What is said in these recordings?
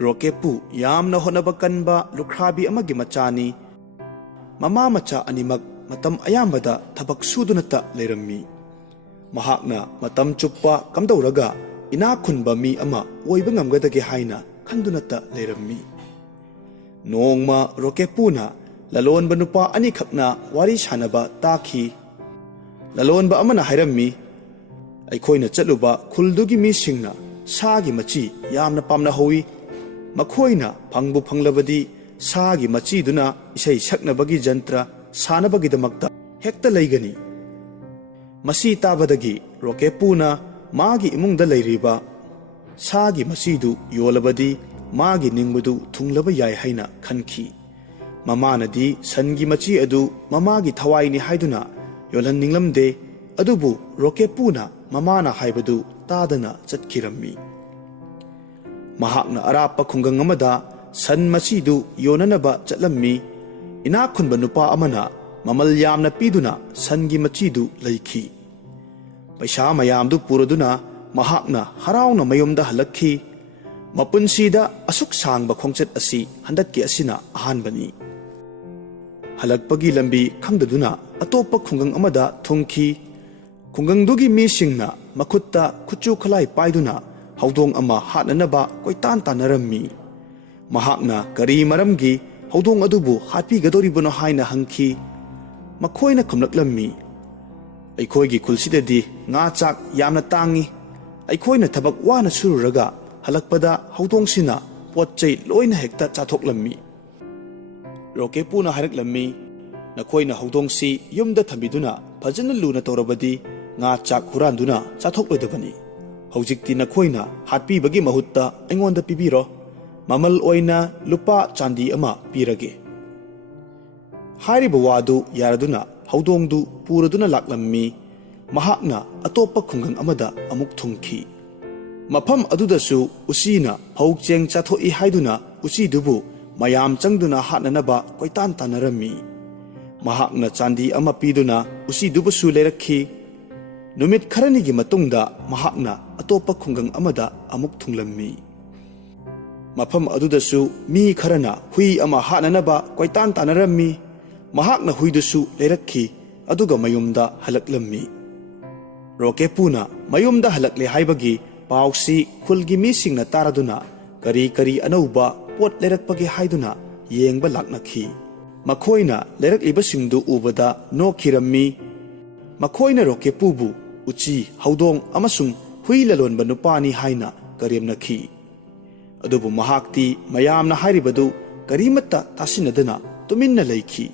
ꯔꯣꯀꯦꯠꯄꯨ ꯌꯥꯝꯅ ꯍꯣꯠꯅꯕ ꯀꯟꯕ ꯂꯨꯈ꯭ꯔꯥꯕꯤ ꯑꯃꯒꯤ ꯃꯆꯥꯅꯤ꯫ ꯃꯃꯥ ꯃꯆꯥ ꯑꯅꯤꯃꯛ ꯃꯇꯝ ꯑꯌꯥꯝꯕꯗ ꯊꯕꯛ ꯁꯨꯗꯨꯅꯇ ꯂꯩꯔꯝꯃꯤ꯫ ꯃꯍꯥꯛꯅ ꯃꯇꯝ ꯆꯨꯞꯄ ꯀꯝꯗꯧꯔꯒ ꯏꯅꯥꯛ ꯈꯨꯟꯕ ꯃꯤ ꯑꯃ ꯑꯣꯏꯕ ꯉꯝꯒꯗꯒꯦ ꯍꯥꯏꯅ ꯈꯟꯗꯨꯅꯇ ꯂꯩꯔꯝꯃꯤ꯫ ꯅꯣꯡꯃ ꯔꯣꯀꯦꯠꯄꯨꯅ ꯂꯂꯣꯟꯕ ꯅꯨꯄꯥ ꯑꯅꯤꯈꯛꯅ ꯋꯥꯔꯤ ꯁꯥꯟꯅꯕ ꯇꯥꯈꯤ꯫ ꯂꯂꯣꯟꯕ ꯑꯃꯅ ꯍꯥꯏꯔꯝꯃꯤ, "ꯑꯩꯈꯣꯏꯅ ꯆꯠꯂꯨꯕ ꯈꯨꯜꯗꯨꯒꯤ ꯃꯤꯁꯤꯡꯅ ꯁꯥꯒꯤ ꯃꯆꯤ ꯌꯥꯝꯅ ꯄꯥꯝꯅꯍꯧꯏ꯫ ꯃꯈꯣꯏꯅ ꯐꯪꯕꯨ ꯐꯪꯂꯕꯗꯤ ꯁꯥꯒꯤ ꯃꯆꯤꯗꯨꯅ ꯏꯁꯩ ꯁꯛꯅꯕꯒꯤ ꯖꯟꯇ꯭ꯔ ꯁꯥꯅꯕꯒꯤꯗꯃꯛꯇ ꯍꯦꯛꯇ ꯂꯩꯒꯅꯤ"꯫ ꯃꯁꯤ ꯇꯥꯕꯗꯒꯤ ꯔꯣꯀꯦꯠꯄꯨꯅ ꯃꯥꯒꯤ ꯏꯃꯨꯡꯗ ꯂꯩꯔꯤꯕ ꯁꯥꯒꯤ ꯃꯆꯤꯗꯨ ꯌꯣꯜꯂꯕꯗꯤ ꯃꯥꯒꯤ ꯅꯤꯡꯕꯗꯨ ꯊꯨꯡꯂꯕ ꯌꯥꯏ ꯍꯥꯏꯅ ꯈꯟꯈꯤ꯫ ꯃꯃꯥꯅꯗꯤ ꯁꯟꯒꯤ ꯃꯆꯤ ꯑꯗꯨ ꯃꯃꯥꯒꯤ ꯊꯋꯥꯏꯅꯤ ꯍꯥꯏꯗꯨꯅ ꯌꯣꯜꯍꯟꯅꯤꯡꯂꯝꯗꯦ, ꯑꯗꯨꯕꯨ ꯔꯣꯀꯦꯠꯄꯨꯅ ꯃꯃꯥꯅ ꯍꯥꯏꯕꯗꯨ ꯇꯥꯗꯅ ꯆꯠꯈꯤꯔꯝꯃꯤ꯫ ꯃꯍꯥꯛꯅ ꯑꯔꯥꯞꯄ ꯈꯨꯡꯒꯪ ꯑꯃꯗ ꯁꯟ ꯃꯆꯤꯗꯨ ꯌꯣꯟꯅꯅꯕ ꯆꯠꯂꯝꯃꯤ꯫ ꯏꯅꯥꯛ ꯈꯨꯟꯕ ꯅꯨꯄꯥ ꯑꯃꯅ ꯃꯃꯜ ꯌꯥꯝꯅ ꯄꯤꯗꯨꯅ ꯁꯟꯒꯤ ꯃꯆꯤꯗꯨ ꯂꯩꯈꯤ꯫ ꯄꯩꯁꯥ ꯃꯌꯥꯝꯗꯨ ꯄꯨꯔꯗꯨꯅ ꯃꯍꯥꯛꯅ ꯍꯔꯥꯎꯅ ꯃꯌꯨꯝꯗ ꯍꯜꯂꯛꯈꯤ꯫ ꯃꯄꯨꯟꯁꯤꯗ ꯑꯁꯨꯛ ꯁꯥꯡꯕ ꯈꯣꯡꯆꯠ ꯑꯁꯤ ꯍꯟꯗꯛꯀꯤ ꯑꯁꯤꯅ ꯑꯍꯥꯟꯕꯅꯤ꯫ ꯍꯜꯂꯛꯄꯒꯤ ꯂꯝꯕꯤ ꯈꯪꯗꯗꯨꯅ ꯑꯇꯣꯞꯄ ꯈꯨꯡꯒꯪ ꯑꯃꯗ ꯊꯨꯡꯈꯤ꯫ ꯈꯨꯡꯒꯪꯗꯨꯒꯤ ꯃꯤꯁꯤꯡꯅ ꯃꯈꯨꯠꯇ ꯈꯨꯠꯁꯨ ꯈꯨꯠꯂꯥꯏ パꯏꯗꯨꯅ ꯍꯧꯗꯣꯡ ꯑꯃ ꯍꯥꯠꯅꯅꯕ ꯀꯣꯏꯇꯥꯟ ꯇꯥꯟꯅꯔꯝꯃꯤ꯫ ꯃꯍꯥꯛꯅ ꯀꯔꯤ ꯃꯔꯝꯒꯤ ꯍꯧꯗꯣꯡ ꯑꯗꯨꯕꯨ ꯍꯥꯠꯄꯤꯒꯗꯧꯔꯤꯕꯅꯣ ꯍꯥꯏꯅ ꯍꯪꯈꯤ꯫ ꯃꯈꯣꯏꯅ ꯈꯨꯝꯂꯛꯂꯝꯃꯤ, "ꯑꯩꯈꯣꯏꯒꯤ ꯈꯨꯜꯁꯤꯗꯗꯤ ꯉꯥ ꯆꯥꯛ ꯌꯥꯝꯅ ꯇꯥꯡꯏ꯫ ꯑꯩꯈꯣꯏꯅ ꯊꯕꯛ ꯋꯥꯅ ꯁꯨꯔꯨꯔꯒ ꯍꯜꯂꯛꯄꯗ ꯍꯧꯗꯣꯡꯁꯤꯅ ꯄꯣꯠ ꯆꯩ ꯂꯣꯏꯅ ꯍꯦꯛꯇ ꯆꯥꯊꯣꯛꯂꯝꯃꯤ"꯫ ꯔꯣꯀꯦꯠꯄꯨꯅ ꯍꯥꯏꯔꯛꯂꯝꯃꯤ, "ꯅꯈꯣꯏꯅ ꯍꯧꯗꯣꯡꯁꯤ ꯌꯨꯝꯗ ꯊꯝꯕꯤꯗꯨꯅ ꯐꯖꯅ ꯂꯨꯅ ꯇꯧꯔꯕꯗꯤ ꯉꯥ ꯆꯥꯛ ꯍꯨꯔꯥꯟꯗꯨꯅ ꯆꯥꯊꯣꯛꯂꯣꯏꯗꯕꯅꯤ꯫ ꯍꯧꯖꯤꯛꯇꯤ ꯅꯈꯣꯏꯅ ꯍꯥꯠꯄꯤꯕꯒꯤ ꯃꯍꯨꯠꯇ ꯑꯩꯉꯣꯟꯗ ꯄꯤꯕꯤꯔꯣ꯫ ꯃꯃꯜ ꯑꯣꯏꯅ ꯂꯨꯄꯥ ꯆꯥꯟꯗꯤ ꯑꯃ ꯄꯤꯔꯒꯦ"꯫ ꯍꯥꯏꯔꯤꯕ ꯋꯥꯗꯨ ꯌꯥꯔꯗꯨꯅ ꯍꯧꯗꯣꯡꯗꯨ ꯄꯨꯔꯗꯨꯅ ꯂꯥꯛꯂꯝꯃꯤ꯫ ꯃꯍꯥꯛꯅ ꯑꯇꯣꯞꯄ ꯈꯨꯡꯒꯪ ꯑꯃꯗ ꯑꯃꯨꯛ ꯊꯨꯡꯈꯤ꯫ ꯃꯐꯝ ꯑꯗꯨꯗꯁꯨ ꯎꯆꯤꯅ ꯐꯧ ꯆꯦꯡ ꯆꯥꯊꯣꯛꯏ ꯍꯥꯏꯗꯨꯅ ꯎꯆꯤꯗꯨꯕꯨ ꯃꯌꯥꯝ ꯆꯪꯗꯨꯅ ꯍꯥꯠꯅꯅꯕ ꯀꯣꯏꯇꯥꯟ ꯇꯥꯟꯅꯔꯝꯃꯤ꯫ ꯃꯍꯥꯛꯅ ꯆꯥꯟꯗꯤ ꯑꯃ ꯄꯤꯗꯨꯅ ꯎꯆꯤꯗꯨꯕꯨꯁꯨ ꯂꯩꯔꯛꯈꯤ꯫ ꯅꯨꯃꯤꯠ ꯈꯔꯅꯤꯒꯤ ꯃꯇꯨꯡꯗ ꯃꯍꯥꯛꯅ ꯑꯇꯣꯞꯄ ꯈꯨꯡꯒꯪ ꯑꯃꯗ ꯑꯃꯨꯛ ꯊꯨꯡꯂꯝꯃꯤ꯫ ꯃꯐꯝ ꯑꯗꯨꯗꯁꯨ ꯃꯤ ꯈꯔꯅ ꯍꯨꯏ ꯑꯃ ꯍꯥꯠꯅꯅꯕ ꯀꯣꯏꯇꯥꯟ ꯇꯥꯟꯅꯔꯝꯃꯤ꯫ ꯃꯍꯥꯛꯅ ꯍꯨꯏꯗꯨꯁꯨ ꯂꯩꯔꯛꯈꯤ, ꯑꯗꯨꯒ ꯃꯌꯨꯝꯗ ꯍꯜꯂꯛꯂꯝꯃꯤ꯫ ꯔꯣꯀꯦꯠꯄꯨꯅ ꯃꯌꯨꯝꯗ ꯍꯜꯂꯛꯂꯦ ꯍꯥꯏꯕꯒꯤ ꯄꯥꯎꯁꯤ ꯈꯨꯜꯒꯤ ꯃꯤꯁꯤꯡꯅ ꯇꯥꯔꯗꯨꯅ ꯀꯔꯤ ꯀꯔꯤ ꯑꯅꯧꯕ ꯄꯣꯠ ꯂꯩꯔꯛꯄꯒꯦ ꯍꯥꯏꯗꯨꯅ ꯌꯦꯡꯕ ꯂꯥꯛꯅꯈꯤ꯫ ꯃꯈꯣꯏꯅ ꯂꯩꯔꯛꯂꯤꯕꯁꯤꯡꯗꯨ ꯎꯕꯗ ꯅꯣꯛꯈꯤꯔꯝꯃꯤ꯫ ꯃꯈꯣꯏꯅ ꯔꯣꯀꯦꯠꯄꯨꯕꯨ ꯎꯆꯤ, ꯍꯧꯗꯣꯡ ꯑꯃꯁꯨꯡ ꯍꯨꯏ ꯂꯂꯣꯟꯕ ꯅꯨꯄꯥꯅꯤ ꯍꯥꯏꯅ ꯀꯔꯦꯝꯅꯈꯤ꯫ ꯑꯗꯨꯕꯨ ꯃꯍꯥꯛꯇꯤ ꯃꯌꯥꯝꯅ ꯍꯥꯏꯔꯤꯕꯗꯨ ꯀꯔꯤꯃꯠꯇ ꯇꯥꯁꯤꯟꯅꯗꯅ ꯇꯨꯃꯤꯟꯅ ꯂꯩꯈꯤ꯫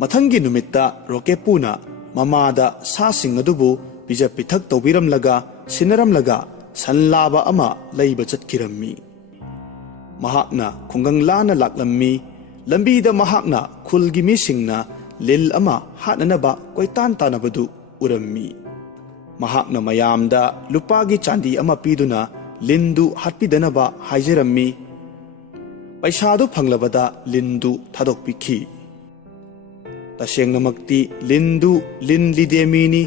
ꯃꯊꯪꯒꯤ ꯅꯨꯃꯤꯠꯇ ꯔꯣꯀꯦꯠꯄꯨꯅ ꯃꯃꯥꯗ ꯁꯥꯁꯤꯡ ꯑꯗꯨꯕꯨ ꯄꯤꯖ ꯄꯤꯊꯛ ꯇꯧꯕꯤꯔꯝꯂꯒ ꯁꯤꯟꯅꯔꯝꯂꯒ ꯁꯟ ꯂꯥꯕ ꯑꯃ ꯂꯩꯕ ꯆꯠꯈꯤꯔꯝꯃꯤ꯫ ꯃꯍꯥꯛꯅ ꯈꯨꯡꯒꯪ ꯂꯥꯟꯅ ꯂꯥꯛꯂꯝꯃꯤ꯫ ꯂꯝꯕꯤꯗ ꯃꯍꯥꯛꯅ ꯈꯨꯜꯒꯤ ꯃꯤꯁꯤꯡꯅ ꯂꯤꯟ ꯑꯃ ꯍꯥꯠꯅꯅꯕ ꯀꯣꯏꯇꯥꯟ ꯇꯥꯟꯅꯕꯗꯨ ꯎꯔꯝꯃꯤ꯫ ꯃꯍꯥꯛꯅ ꯃꯌꯥꯝꯗ ꯂꯨꯄꯥꯒꯤ ꯆꯥꯟꯗꯤ ꯑꯃ ꯄꯤꯗꯨꯅ ꯂꯤꯟꯗꯨ ꯍꯥꯠꯄꯤꯗꯅꯕ ꯍꯥꯏꯖꯔꯝꯃꯤ꯫ ꯄꯩꯁꯥꯗꯨ ꯐꯪꯂꯕꯗ ꯂꯤꯟꯗꯨ ꯊꯥꯗꯣꯛꯄꯤꯈꯤ꯫ ꯇꯁꯦꯡꯅꯃꯛꯇꯤ ꯂꯤꯟꯗꯨ ꯂꯤꯟ ꯂꯤꯗꯦꯃꯤꯅꯤ꯫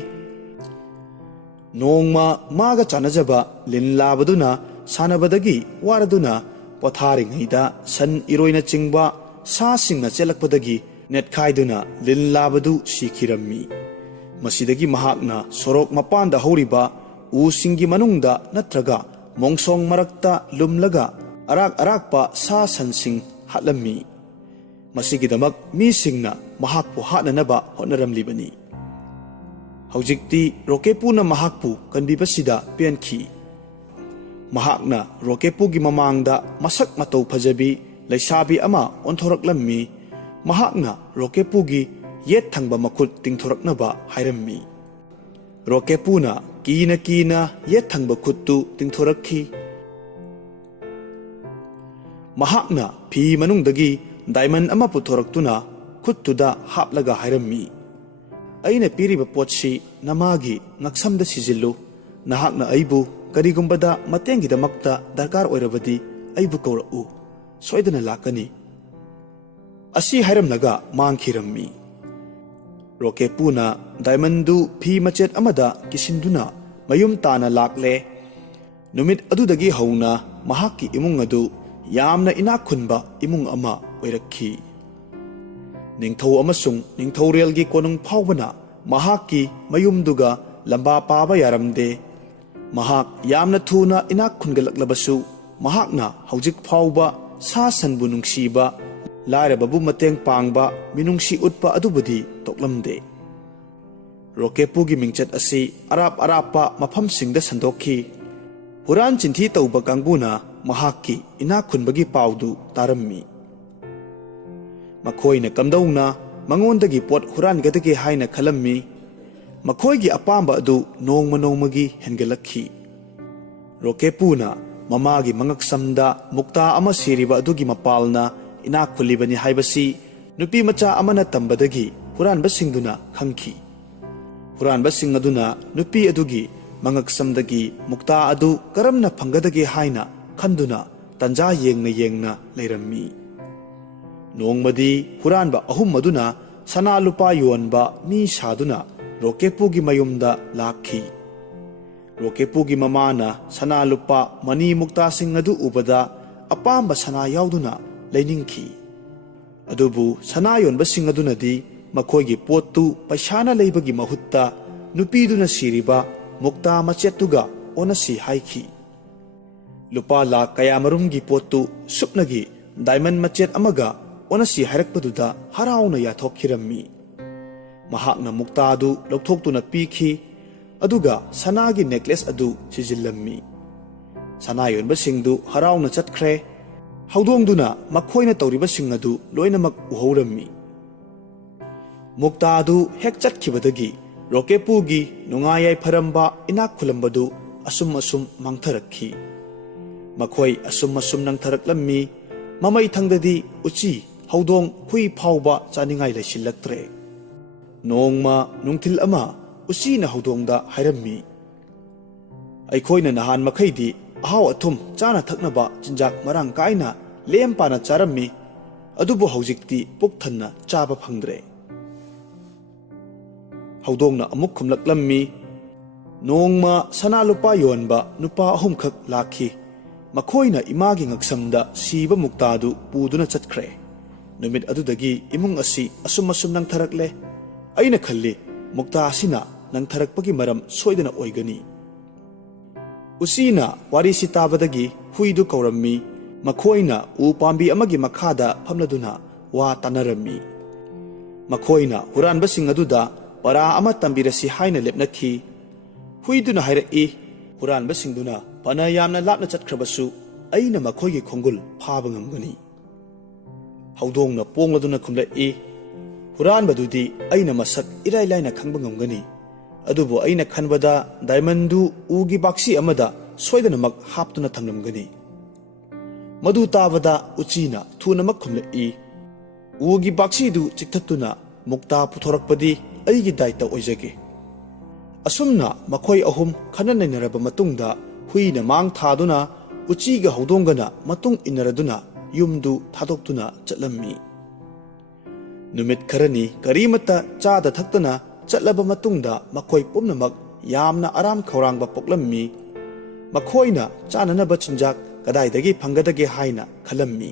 ꯅꯣꯡꯃ ꯃꯥꯒ ꯆꯥꯟꯅꯖꯕ ꯂꯤꯟ ꯂꯥꯕꯗꯨꯅ ꯁꯥꯟꯅꯕꯗꯒꯤ ꯋꯥꯔꯗꯨꯅ ꯄꯣꯊꯥꯔꯤꯉꯩꯗ ꯁꯟ ꯏꯔꯣꯏꯅꯆꯤꯡꯕ ꯁꯥꯁꯤꯡꯅ ꯆꯦꯜꯂꯛꯄꯗꯒꯤ ꯅꯦꯠꯈꯥꯏꯗꯨꯅ ꯂꯤꯟ ꯂꯥꯕꯗꯨ ꯁꯤꯈꯤꯔꯝꯃꯤ꯫ ꯃꯁꯤꯗꯒꯤ ꯃꯍꯥꯛꯅ ꯁꯣꯔꯣꯛ ꯃꯄꯥꯟꯗ ꯍꯧꯔꯤꯕ ꯎꯁꯤꯡꯒꯤ ꯃꯅꯨꯡꯗ ꯅꯠꯇ꯭ꯔꯒ ꯃꯣꯡꯁꯣꯡ ꯃꯔꯛꯇ ꯂꯨꯝꯂꯒ ꯑꯔꯥꯛ ꯑꯔꯥꯛꯄ ꯁꯥ ꯁꯟꯁꯤꯡ ꯍꯥꯠꯂꯝꯃꯤ꯫ ꯃꯁꯤꯒꯤꯗꯃꯛ ꯃꯤꯁꯤꯡꯅ ꯃꯍꯥꯛꯄꯨ ꯍꯥꯠꯅꯅꯕ ꯍꯣꯠꯅꯔꯝꯂꯤꯕꯅꯤ꯫ ꯍꯧꯖꯤꯛꯇꯤ ꯔꯣꯀꯦꯠꯄꯨꯅ ꯃꯍꯥꯛꯄꯨ ꯀꯟꯕꯤꯕꯁꯤꯗ ꯄꯦꯟꯈꯤ꯫ ꯃꯍꯥꯛꯅ ꯔꯣꯀꯦꯠꯄꯨꯒꯤ ꯃꯃꯥꯡꯗ ꯃꯁꯛ ꯃꯇꯧ ꯐꯖꯕꯤ ꯂꯩꯁꯥꯕꯤ ꯑꯃ ꯑꯣꯟꯊꯣꯔꯛꯂꯝꯃꯤ꯫ ꯃꯍꯥꯛꯅ ꯔꯣꯀꯦꯠꯄꯨꯒꯤ ꯌꯦꯠ ꯊꯪꯕ ꯃꯈꯨꯠ ꯇꯤꯡꯊꯣꯔꯛꯅꯕ ꯍꯥꯏꯔꯝꯃꯤ꯫ ꯔꯣꯀꯦꯠꯄꯨꯅ ꯀꯤꯅ ꯀꯤꯅ ꯌꯦꯠ ꯊꯪꯕ ꯈꯨꯠꯇꯨ ꯇꯤꯡꯊꯣꯔꯛꯈꯤ꯫ ꯃꯍꯥꯛꯅ ꯐꯤ ꯃꯅꯨꯡꯗꯒꯤ ꯗꯥꯏꯃꯟ ꯑꯃ ꯄꯨꯊꯣꯔꯛꯇꯨꯅ ꯈꯨꯠꯇꯨꯗ ꯍꯥꯞꯂꯒ ꯍꯥꯏꯔꯝꯃꯤ, "ꯑꯩꯅ ꯄꯤꯔꯤꯕ ꯄꯣꯠꯁꯤ ꯅꯃꯥꯒꯤ ꯉꯛꯁꯝꯗ ꯁꯤꯖꯤꯜꯂꯨ꯫ ꯅꯍꯥꯛꯅ ꯑꯩꯕꯨ ꯀꯔꯤꯒꯨꯝꯕꯗ ꯃꯇꯦꯡꯒꯤꯗꯃꯛꯇ ꯗꯔꯀꯥꯔ ꯑꯣꯏꯔꯕꯗꯤ ꯑꯩꯕꯨ ꯀꯧꯔꯛꯎ, ꯁꯣꯏꯗꯅ ꯂꯥꯛꯀꯅꯤ"꯫ ꯑꯁꯤ ꯍꯥꯏꯔꯝꯂꯒ ꯃꯥꯡꯈꯤꯔꯝꯃꯤ꯫ ꯔꯣꯀꯦꯠꯄꯨꯅ ꯗꯥꯏꯃꯟꯗꯨ ꯐꯤ ꯃꯆꯦꯠ ꯑꯃꯗ ꯀꯤꯁꯤꯟꯗꯨꯅ ꯃꯌꯨꯝ ꯇꯥꯅ ꯂꯥꯛꯂꯦ꯫ नुमित अदुदगी हौना महाक्की इमुंग अदु यामना इनाक खुनबा इमुंग अमा ओइरक्खी। निंगथौ अमसुंग निंगथौरेलगी कोनुंग फावबना महाक्की मयुमदुगा लंबा पाबा यारमदे। महाक यामना थुना इनाक खुनगलक्लबसु महाकना हौजिक फावबा सा सनबु नुंगसीबा लायरबबु मतेंग पांगबा मिनुंगसी उत्पा अदुबुदी तोक्लमदे। रोकेपुगी मिंगचत असी अराप अरापा मफमसिंगदा संदोखी। हुरान चिंथी तौबा कांगबुना महाक्की इनाक खुनबगी पावदु तारम्मी। मखोइना कमदौना मंगोंदगी पोट हुरानगदगे हाइना खलम्मी। मखोइगी अपांबा अदु नोंगमा नोंगमगी हेनगलक्खी। रोकेपुना ममागी मंगक्समदा मुक्ता अमा सिरिबा अदुगी मपालना इनाक खुलिबनी हाइबसी नुपी मचा अमना तंबदगी हुरानबसिंगदुना खंखी। हुरानबसिंग अदुना नुपी अदुगी मंगक्समदगी मुक्ता अदु करमना फंगदगे हाइना खंदुना तंजा येंगना येंगना लेरम्मी। नोंगमदी हुरानबा अहुम अदुना सना लुपा योनबा मी सादुना रोकेपुगी मयुमदा लाखी। रोकेपुगी ममाना सना लुपा मनी मुक्तासिंग अदु उबदा अपांबा सना याउदुना लेनिंखी। अदुबु सना योनबसिंग अदुनदी मखोइगी पोत्तु पैसाना लेबगी महुत्ता नुपीदुना सिरिबा मुक्ता मचेतुगा ओनसी हाइखी। लुपा लाख कयामरुमगी पोत्तु सुपनगी डायमंड मचेत अमगा ओनसी हायरकपदुदा हराउना याथोखिरम्मी। महाकना मुक्तादु लौथोक्तुना पीखी अदुगा सनागी नेकलेस अदु सिजिल्लम्मी। सना योनबसिंगदु हराउना चटख्रे। हौदोंदुना मखोइना तौरिबसिंग अदु लोइनमक उहौरम्मी। मुक्तादु हेक चटखिबदगी रोकेपुगी नुंगायाय फरम्बा इनाक खुलम्बदु असुम असुम मांगथरक्खी। मखोइ assume assume नंगथरक्लम्मी। ममई थंगददी उची हौदोंग हुई फावबा चानिंगाय लेसिल्लक्त्रे। नोंगमा नुंगथिल अमा उचीना हौदोंगदा हायरम्मी। अैखोइना नहान मखैदी अहाव अथुम चाना थक्नबा चिंजाक मरांग कायना लेम पाना चारम्मी। अदुबु हौजिक्ति पुक थन्ना चाबा फंगद्रे। हौदोंगना अमुक खुमलक्लम्मी। नोंगमा सना लुपा योनबा नुपा अहुमखक लाखी। मखोइना इमागी ngaksamda सीबा मुक्तादु पुदुना चटख्रे। नुमित अदुदगी इमुंग असी असुम असुम नंगथरक्ले। अइना खल्ली मुक्ता असिना नंगथरक्पगी मरम सोइदना ओइगनी। उसीना वारिसी ताबदगी हुइदु कौरम्मी। मखोइना उ पांबी अमगी मखादा फमलदुना वा तानरम्मी। मखोइना हुरानबसिंग अदुदा परा अमा तंबिरसी हाइना लेपनखी। हुइदुना हायरई हुरानबसिंगदुना पना यामना लापना चटख्रबसु अइना मखोइगी खोंगुल फाबा ngamgani। हौदोंगना पोंगलदुना खुमलई। हुरानबदुदी अइना मसक इराय लाइना खंबा ngamgani। अदुबु अइना खनबदा डायमंडु उगी बाक्सी अमदा सोइदनमक हापतुना थंगलमगनी। मदु ताबदा उचीना थुनमक खुमलई। उगी बाक्सीदु चिक्थतुना मुक्ता पुथोरकपदी अइगी दायित्व ओइजगे। असुमना मखोइ अहुम खननैनरबा मतुंगदा हुइना मांग थादुना उचीगा हौदोंगना मतुंग इनरदुना युमदु थादोक्तुना चटलम्मी। नुमित खरनी करीमता चादा थक्तना चटलबा मतुंगदा मखोइ पुमनमक यामना आराम खौरांगबा पोक्लम्मी। मखोइना चाननबा चिंजाक कदाइदगी फंगदगे हाइना खलम्मी।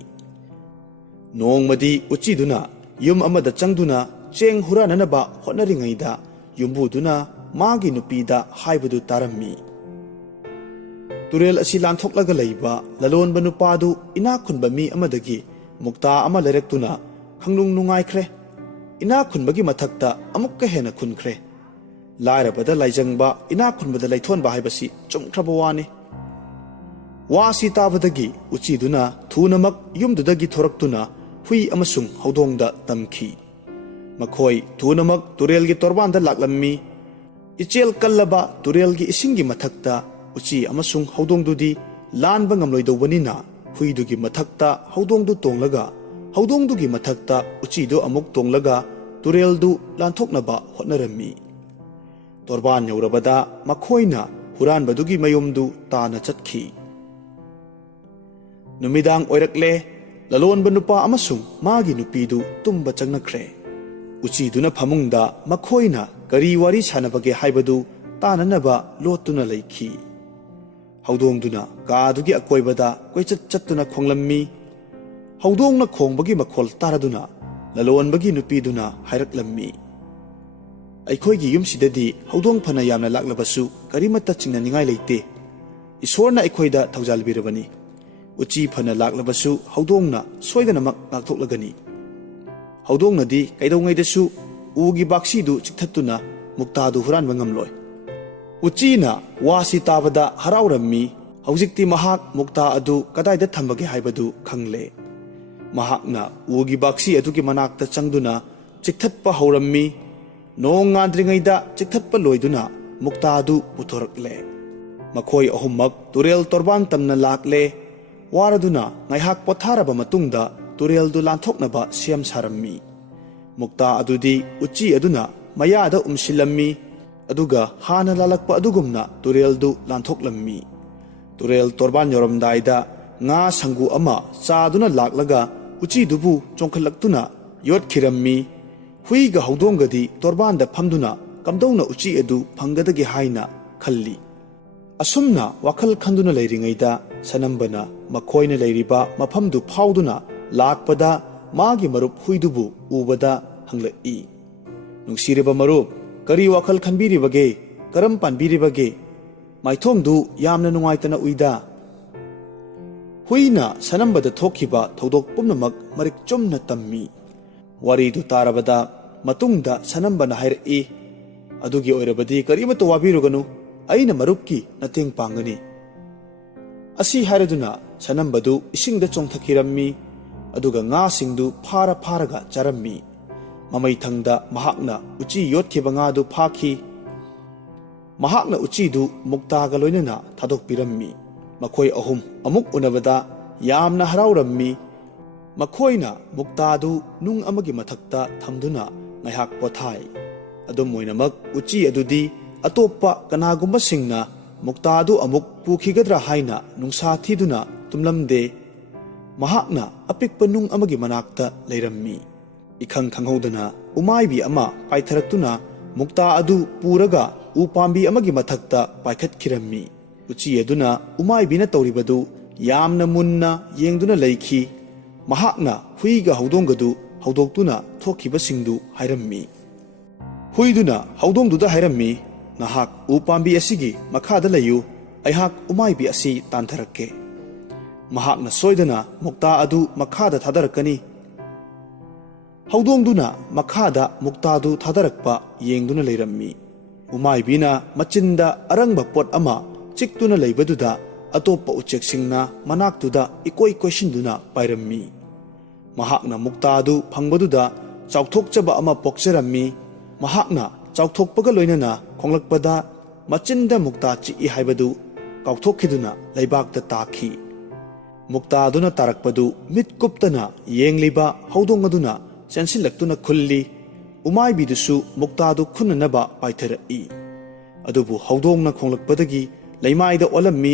नोंगमदी उचीदुना युम अमदा चंगदुना चेंग हुराननबा होटनरिङैदा युम्बुदुना मागी नुपीदा हाइबदु तारम्मी। तुरेल असी लांथोक्लगा लैबा ललोनबा नुपादु इनाक खुनबा मी अमदगी मुक्ता अमा लेरक्तुना खंगनुंग नुंगाइख्रे। इनाक खुनबगी मथक्ता अमुक्का हेना खुनख्रे। लायरबदा लाइजंगबा इनाक खुनबदा लैथोनबा हाइबसी चुमख्रबा वानी। वासी ताबदगी उचीदुना थुनमक युमदुदगी थोरक्तुना हुई अमसुंग हौदोंगदा तमखी। मखोइ थुनमक तुरेलगी तोरबानदा लाक्लम्मी। इचेल कल्लबा तुरेलगी इसिंगी मथक्ता उची अमसुंग हौदोंदुदी लानबा ngamloidobaniना हुइदुगी मथक्ता हौदोंदु तोंगलगा हौदोंदुगी मथक्ता उचीदु अमुक तोंगलगा तुरेलदु लांथोक्नबा होटनरम्मी। तोरबान यौरबदा मखोइना हुरानबदुगी मयुमदु ताना चटखी। नुमिदांग ओइरक्ले ललोनबा नुपा अमसुंग मागी नुपीदु तुम्बा चंगनख्रे। उचीदुना फमुंगदा मखोइना करी वारी सानबगे हाइबदु ताननबा लोतुना लैखी। ꯍꯧꯗꯣꯡꯗꯨꯅ ꯀꯥꯗꯨꯒꯤ ꯑꯀꯣꯏꯕꯗ ꯀꯣꯏꯆꯠ ꯆꯠꯇꯨꯅ ꯈꯣꯡꯂꯝꯃꯤ꯫ ꯍꯧꯗꯣꯡꯅ ꯈꯣꯡꯕꯒꯤ ꯃꯈꯣꯜ ꯇꯥꯔꯗꯨꯅ ꯂꯂꯣꯟꯕꯒꯤ ꯅꯨꯄꯤꯗꯨꯅ ꯍꯥꯏꯔꯛꯂꯝꯃꯤ, ꯑꯩꯈꯣꯏꯒꯤ ꯌꯨꯝꯁꯤꯗꯗꯤ ꯍꯧꯗꯣꯡ ꯐꯅ ꯌꯥꯝꯅ ꯂꯥꯛꯂꯕꯁꯨ ꯀꯔꯤꯃꯠꯇ ꯆꯤꯡꯅꯅꯤꯡꯉꯥꯏ ꯂꯩꯇꯦ꯫ ꯏꯁꯣꯔꯅ ꯑꯩꯈꯣꯏꯗ ꯊꯧꯖꯥꯜꯕꯤꯔꯕꯅꯤ꯫ ꯎꯆꯤ ꯐꯅ ꯂꯥꯛꯂꯕꯁꯨ ꯍꯧꯗꯣꯡꯅ ꯁꯣꯏꯗꯅꯃꯛ ꯉꯥꯛꯊꯣꯛꯂꯒꯅꯤ꯫ ꯍꯧꯗꯣꯡꯅꯗꯤ ꯀꯩꯗꯧꯉꯩꯗꯁꯨ ꯎꯒꯤ ꯕꯥꯛꯁꯤꯗꯨ ꯆꯤꯛꯊꯠꯇꯨꯅ ꯃꯨꯛꯇꯥꯗꯨ ꯍꯨꯔꯥꯟꯕ ꯉꯝꯂꯣꯏ꯫ ꯎꯆꯤꯅ ꯋꯥꯁꯤ ꯇꯥꯕꯗ ꯍꯔꯥꯎꯔꯝꯃꯤ꯫ ꯍꯧꯖꯤꯛꯇꯤ ꯃꯍꯥꯛ ꯃꯨꯛꯇꯥ ꯑꯗꯨ ꯀꯗꯥꯏꯗ ꯊꯝꯕꯒꯦ ꯍꯥꯏꯕꯗꯨ ꯈꯪꯂꯦ꯫ ꯃꯍꯥꯛꯅ ꯎꯒꯤ ꯕꯥꯛꯁꯤ ꯑꯗꯨꯒꯤ ꯃꯅꯥꯛꯇ ꯆꯪꯗꯨꯅ ꯆꯤꯛꯊꯠꯄ ꯍꯧꯔꯝꯃꯤ꯫ ꯅꯣꯡ ꯉꯥꯟꯗ꯭ꯔꯤꯉꯩꯗ ꯆꯤꯛꯊꯠꯄ ꯂꯣꯏꯗꯨꯅ ꯃꯨꯛꯇꯥꯗꯨ ꯄꯨꯊꯣꯔꯛꯂꯦ꯫ ꯃꯈꯣꯏ ꯑꯍꯨꯝꯃꯛ ꯇꯨꯔꯦꯜ ꯇꯣꯔꯕꯥꯟ ꯇꯝꯅ ꯂꯥꯛꯂꯦ꯫ ꯋꯥꯔꯗꯨꯅ ꯉꯥꯏꯍꯥꯛ ꯄꯣꯊꯥꯔꯕ ꯃꯇꯨꯡꯗ ꯇꯨꯔꯦꯜꯗꯨ ꯂꯥꯟꯊꯣꯛꯅꯕ ꯁꯦꯝ ꯁꯥꯔꯝꯃꯤ꯫ ꯃꯨꯛꯇꯥ ꯑꯗꯨꯗꯤ ꯎꯆꯤ ꯑꯗꯨꯅ ꯃꯌꯥꯗ ꯎꯝꯁꯤꯜꯂꯝꯃꯤ, ꯑꯗꯨꯒ ꯍꯥꯟꯅ ꯂꯥꯜꯂꯛꯄ ꯑꯗꯨꯒꯨꯝꯅ ꯇꯨꯔꯦꯜꯗꯨ ꯂꯥꯟꯊꯣꯛꯂꯝꯃꯤ꯫ ꯇꯨꯔꯦꯜ ꯇꯣꯔꯕꯥꯟ ꯌꯧꯔꯝꯗꯥꯏꯗ ꯉꯥ ꯁꯪꯒꯨ ꯑꯃ ꯆꯥꯗꯨꯅ ꯂꯥꯛꯂꯒ ꯎꯆꯤꯗꯨꯕꯨ ꯆꯣꯡꯈꯠꯂꯛꯇꯨꯅ ꯌꯣꯠꯈꯤꯔꯝꯃꯤ꯫ ꯍꯨꯏꯒ ꯍꯧꯗꯣꯡꯒꯗꯤ ꯇꯣꯔꯕꯥꯟꯗ ꯐꯝꯗꯨꯅ ꯀꯝꯗꯧꯅ ꯎꯆꯤ ꯑꯗꯨ ꯐꯪꯒꯗꯒꯦ ꯍꯥꯏꯅ ꯈꯜꯂꯤ꯫ ꯑꯁꯨꯝꯅ ꯋꯥꯈꯜ ꯈꯟꯗꯨꯅ ꯂꯩꯔꯤꯉꯩꯗ ꯁꯅꯝꯕꯅ ꯃꯈꯣꯏꯅ ꯂꯩꯔꯤꯕ ꯃꯐꯝꯗꯨ ꯐꯥꯎꯗꯨꯅ ꯂꯥꯛꯄꯗ ꯃꯥꯒꯤ ꯃꯔꯨꯞ ꯍꯨꯏꯗꯨꯕꯨ ꯎꯕꯗ ꯍꯪꯂꯛꯏ, ꯅꯨꯡꯁꯤꯔꯕ ꯃꯔꯨꯞ, ꯀꯔꯤ ꯋꯥꯈꯜ ꯈꯟꯕꯤꯔꯤꯕꯒꯦ? ꯀꯔꯝ ꯄꯥꯟꯕꯤꯔꯤꯕꯒꯦ? ꯃꯥꯏꯊꯣꯡꯗꯨ ꯌꯥꯝꯅ ꯅꯨꯡꯉꯥꯏꯇꯅ ꯎꯏꯗ꯫ ꯍꯨꯏꯅ ꯁꯅꯝꯕꯗ ꯊꯣꯛꯈꯤꯕ ꯊꯧꯗꯣꯛ ꯄꯨꯝꯅꯃꯛ ꯃꯔꯤꯛ ꯆꯨꯝꯅ ꯇꯝꯃꯤ꯫ ꯋꯥꯔꯤꯗꯨ ꯇꯥꯔꯕꯗ ꯃꯇꯨꯡꯗ ꯁꯅꯝꯕꯅ ꯍꯥꯏꯔꯛꯏ, ꯑꯗꯨꯒꯤ ꯑꯣꯏꯔꯕꯗꯤ ꯀꯔꯤꯃꯠꯇ ꯋꯥꯕꯤꯔꯨꯒꯅꯨ, ꯑꯩꯅ ꯃꯔꯨꯞꯀꯤ ꯃꯇꯦꯡ ꯄꯥꯡꯒꯅꯤ꯫ ꯑꯁꯤ ꯍꯥꯏꯔꯗꯨꯅ ꯁꯅꯝꯕꯗꯨ ꯏꯁꯤꯡꯗ ꯆꯣꯡꯊꯈꯤꯔꯝꯃꯤ, ꯑꯗꯨꯒ ꯉꯥꯁꯤꯡꯗꯨ ꯐꯥꯔꯒ ꯆꯥꯔꯝꯃꯤ꯫ ꯃꯃꯩꯊꯪꯗ ꯃꯍꯥꯛꯅ ꯎꯆꯤ ꯌꯣꯠꯈꯤꯕ ꯉꯥꯗꯨ ꯐꯥꯈꯤ꯫ ꯃꯍꯥꯛꯅ ꯎꯆꯤꯗꯨ ꯃꯨꯛꯇꯥꯒ ꯂꯣꯏꯅꯅ ꯊꯥꯗꯣꯛꯄꯤꯔꯝꯃꯤ꯫ ꯃꯈꯣꯏ ꯑꯍꯨꯝ ꯑꯃꯨꯛ ꯎꯅꯕꯗ ꯌꯥꯝꯅ ꯍꯔꯥꯎꯔꯝꯃꯤ꯫ ꯃꯈꯣꯏꯅ ꯃꯨꯛꯇꯥꯗꯨ ꯅꯨꯡ ꯑꯃꯒꯤ ꯃꯊꯛꯇ ꯊꯝꯗꯨꯅ ꯉꯥꯏꯍꯥꯛ ꯄꯣꯊꯥꯏ꯫ ꯑꯗꯨꯝ ꯑꯣꯏꯅꯃꯛ ꯎꯆꯤ ꯑꯗꯨꯗꯤ ꯑꯇꯣꯞꯄ ꯀꯅꯥꯒꯨꯝꯕꯁꯤꯡꯅ ꯃꯨꯛꯇꯥꯗꯨ ꯑꯃꯨꯛ ꯄꯨꯈꯤꯒꯗ꯭ꯔꯥ ꯍꯥꯏꯅ ꯅꯨꯡꯁꯥ ꯊꯤꯗꯨꯅ ꯇꯨꯝꯂꯝꯗꯦ꯫ ꯃꯍꯥꯛꯅ ꯑꯄꯤꯛꯄ ꯅꯨꯡ ꯑꯃꯒꯤ ꯃꯅꯥꯛꯇ ꯂꯩꯔꯝꯃꯤ꯫ ꯏꯈꯪ ꯈꯪꯍꯧꯗꯅ ꯎꯃꯥꯏꯕꯤ ꯑꯃ ꯄꯥꯏꯊꯔꯛꯇꯨꯅ ꯃꯨꯛꯇꯥ ꯑꯗꯨ ꯄꯨꯔꯒ ꯎ ꯄꯥꯝꯕꯤ ꯑꯃꯒꯤ ꯃꯊꯛꯇ ꯄꯥꯏꯈꯠꯈꯤꯔꯝꯃꯤ꯫ ꯎꯆꯤ ꯑꯗꯨꯅ ꯎꯃꯥꯏꯕꯤꯅ ꯇꯧꯔꯤꯕꯗꯨ ꯌꯥꯝꯅ ꯃꯨꯟꯅ ꯌꯦꯡꯗꯨꯅ ꯂꯩꯈꯤ꯫ ꯃꯍꯥꯛꯅ ꯍꯨꯏꯒ ꯍꯧꯗꯣꯡꯒꯗꯨ ꯍꯧꯗꯣꯛꯇꯨꯅ ꯊꯣꯛꯈꯤꯕꯁꯤꯡꯗꯨ ꯍꯥꯏꯔꯝꯃꯤ꯫ ꯍꯨꯏꯗꯨꯅ ꯍꯧꯗꯣꯡꯗꯨꯗ ꯍꯥꯏꯔꯝꯃꯤ, ꯅꯍꯥꯛ ꯎ ꯄꯥꯝꯕꯤ ꯑꯁꯤꯒꯤ ꯃꯈꯥꯗ ꯂꯩꯌꯨ, ꯑꯩꯍꯥꯛ ꯎꯃꯥꯏꯕꯤ ꯑꯁꯤ ꯇꯥꯟꯊꯔꯛꯀꯦ꯫ ꯃꯍꯥꯛꯅ ꯁꯣꯏꯗꯅ ꯃꯨꯛꯇꯥ ꯑꯗꯨ ꯃꯈꯥꯗ ꯊꯥꯗꯔꯛꯀꯅꯤ꯫ ꯍꯧꯗꯣꯡꯗꯨꯅ ꯃꯈꯥꯗ ꯃꯨꯛꯇꯥꯗꯨ ꯊꯥꯗꯔꯛꯄ ꯌꯦꯡꯗꯨꯅ ꯂꯩꯔꯝꯃꯤ꯫ ꯎꯃꯥꯏꯕꯤꯅ ꯃꯆꯤꯟꯗ ꯑꯔꯪꯕ ꯄꯣꯠ ꯑꯃ ꯆꯤꯛꯇꯨꯅ ꯂꯩꯕꯗꯨꯗ ꯑꯇꯣꯞꯄ ꯎꯆꯦꯛꯁꯤꯡꯅ ꯃꯅꯥꯛꯇꯨꯗ ꯏꯀꯣꯏ ꯀꯣꯏꯁꯤꯟꯗꯨꯅ ꯄꯥꯏꯔꯝꯃꯤ꯫ ꯃꯍꯥꯛꯅ ꯃꯨꯛꯇꯥꯗꯨ ꯐꯪꯕꯗꯨꯗ ꯆꯥꯎꯊꯣꯛꯆꯕ ꯑꯃ ꯄꯣꯛꯆꯔꯝꯃꯤ꯫ ꯃꯍꯥꯛꯅ ꯆꯥꯎꯊꯣꯛꯄꯒ ꯂꯣꯏꯅꯅ ꯈꯣꯡꯂꯛꯄꯗ ꯃꯆꯤꯟꯗ ꯃꯨꯛꯇꯥ ꯆꯤꯛꯏ ꯍꯥꯏꯕꯗꯨ ꯀꯥꯎꯊꯣꯛꯈꯤꯗꯨꯅ ꯂꯩꯕꯥꯛꯇ ꯇꯥꯈꯤ꯫ ꯃꯨꯛꯇꯥꯗꯨꯅ ꯇꯥꯔꯛꯄꯗꯨ ꯃꯤꯠ ꯀꯨꯞꯇꯅ ꯌꯦꯡꯂꯤꯕ ꯍꯧꯗꯣꯡ ꯑꯗꯨꯅ ꯆꯦꯟꯁꯤꯜꯂꯛꯇꯨꯅ ꯈꯨꯜꯂꯤ꯫ ꯎꯃꯥꯏꯕꯤꯗꯨꯁꯨ ꯃꯨꯛꯇꯥꯗꯨ ꯈꯨꯟꯅꯅꯕ ꯄꯥꯏꯊꯔꯛꯏ꯫ ꯑꯗꯨꯕꯨ ꯍꯧꯗꯣꯡꯅ ꯈꯣꯡꯂꯛꯄꯗꯒꯤ ꯂꯩꯃꯥꯏꯗ ꯑꯣꯜꯂꯝꯃꯤ꯫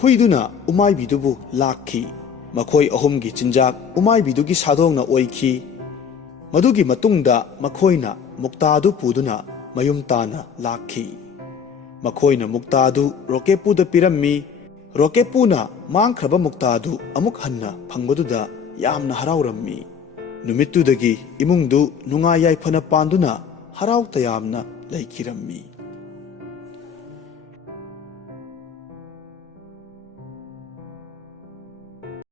ꯍꯨꯏꯗꯨꯅ ꯎꯃꯥꯏꯕꯤꯗꯨꯕꯨ ꯂꯥꯛꯈꯤ꯫ ꯃꯈꯣꯏ ꯑꯍꯨꯝꯒꯤ ꯆꯤꯟꯖꯥꯛ ꯎꯃꯥꯏꯕꯤꯗꯨꯒꯤ ꯁꯥꯗꯣꯡꯅ ꯑꯣꯏꯈꯤ꯫ ꯃꯗꯨꯒꯤ ꯃꯇꯨꯡꯗ ꯃꯈꯣꯏꯅ ꯃꯨꯛꯇꯥꯗꯨ ꯄꯨꯗꯨꯅ ꯃꯌꯨꯝ ꯇꯥꯅ ꯂꯥꯛꯈꯤ꯫ ꯃꯈꯣꯏꯅ ꯃꯨꯛꯇꯥꯗꯨ ꯔꯣꯀꯦꯄꯨꯗ ꯄꯤꯔꯝꯃꯤ꯫ ꯔꯣꯀꯦꯄꯨꯅ ꯃꯥꯡꯈ꯭ꯔꯕ ꯃꯨꯛꯇꯥꯗꯨ ꯑꯃꯨꯛ ꯍꯟꯅ ꯐꯪꯕꯗꯨꯗ ꯌꯥꯝꯅ ꯍꯔꯥꯎꯔꯝꯃꯤ꯫ ꯅꯨꯃꯤꯠꯇꯨꯗꯒꯤ ꯏꯃꯨꯡꯗꯨ ꯅꯨꯡꯉꯥꯏ ꯌꯥꯏꯐꯅ ꯄꯥꯟꯗꯨꯅ ꯍꯔꯥꯎ ꯇꯌꯥꯝꯅ ꯂꯩꯈꯤꯔꯝꯃꯤ꯫